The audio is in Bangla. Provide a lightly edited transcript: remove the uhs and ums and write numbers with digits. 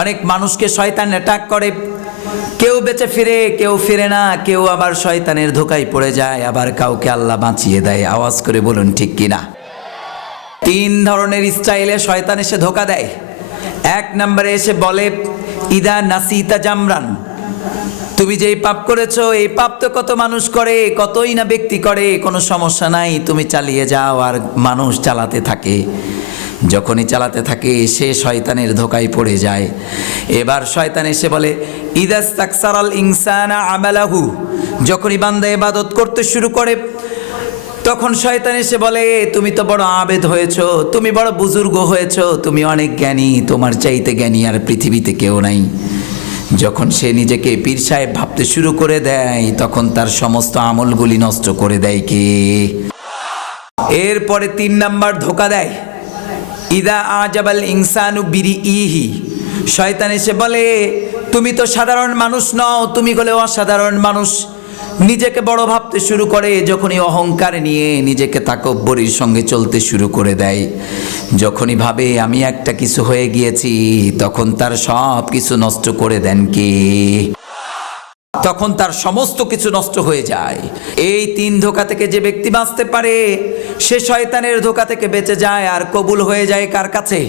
অনেক মানুষকে শয়তান অ্যাটাক করে, কেউ বেঁচে ফিরে, কেউ ফিরে না, কেউ আবার শয়তানের ধোকায় পড়ে যায়, আবার কাউকে আল্লাহ বাঁচিয়ে দেয়। আওয়াজ করে বলুন ঠিক কিনা? তিন ধরনের স্টাইলে শয়তান এসে ধোকা দেয়। এক নম্বরে এসে বলে, ইদা নাসিতা জামরান, তুমি যেই পাপ করেছো এই পাপ তো কত মানুষ করে, কতই না ব্যক্তি করে, কোনো সমস্যা নাই, তুমি চালিয়ে যাও। আর মানুষ চালাতে থাকে, যখনই চালাতে থাকে সে শয়তানের ধোকায় পড়ে যায়। এবার শয়তান এসে বলে, ইদাস্তাকসারাল ইনসানা আমালাহু, যখনই বান্দা ইবাদত করতে শুরু করে তখন শয়তান এসে বলে, তুমি তো বড় আবেদ হয়েছো, তুমি বড় বুজুর্গ হয়েছো, তুমি অনেক জ্ঞানী, তোমার চাইতে জ্ঞানী আর পৃথিবীতে কেউ নাই। যখন সে নিজেকে পীর সাহেব ভাবতে শুরু করে দেয় তখন তার সমস্ত আমলগুলি নষ্ট করে দেয় কে? এরপরে তিন নাম্বার ধোকা দেয়, ইদা আজাবাল ইনসানু বিরিইহি, শয়তান এসে বলে, তুমি তো সাধারণ মানুষ নও, তুমি হলে অসাধারণ মানুষ। নিজেকে বড় ভাবতে শুরু করে, যখনই অহংকার নিয়ে নিজেকে তাকব্বরির সঙ্গে চলতে শুরু করে দেয়। যখনই ভাবে আমি একটা কিছু হয়ে গিয়েছি তখন তার সব কিছু নষ্ট করে দেন কে? তখন তার সমস্ত কিছু নষ্ট হয়ে যায়। এই তিন ধোঁকা থেকে যে ব্যক্তি বাঁচতে পারে সে শয়তানের ধোঁকা থেকে বেঁচে যায় আর কবুল হয়ে যায় কার কাছে?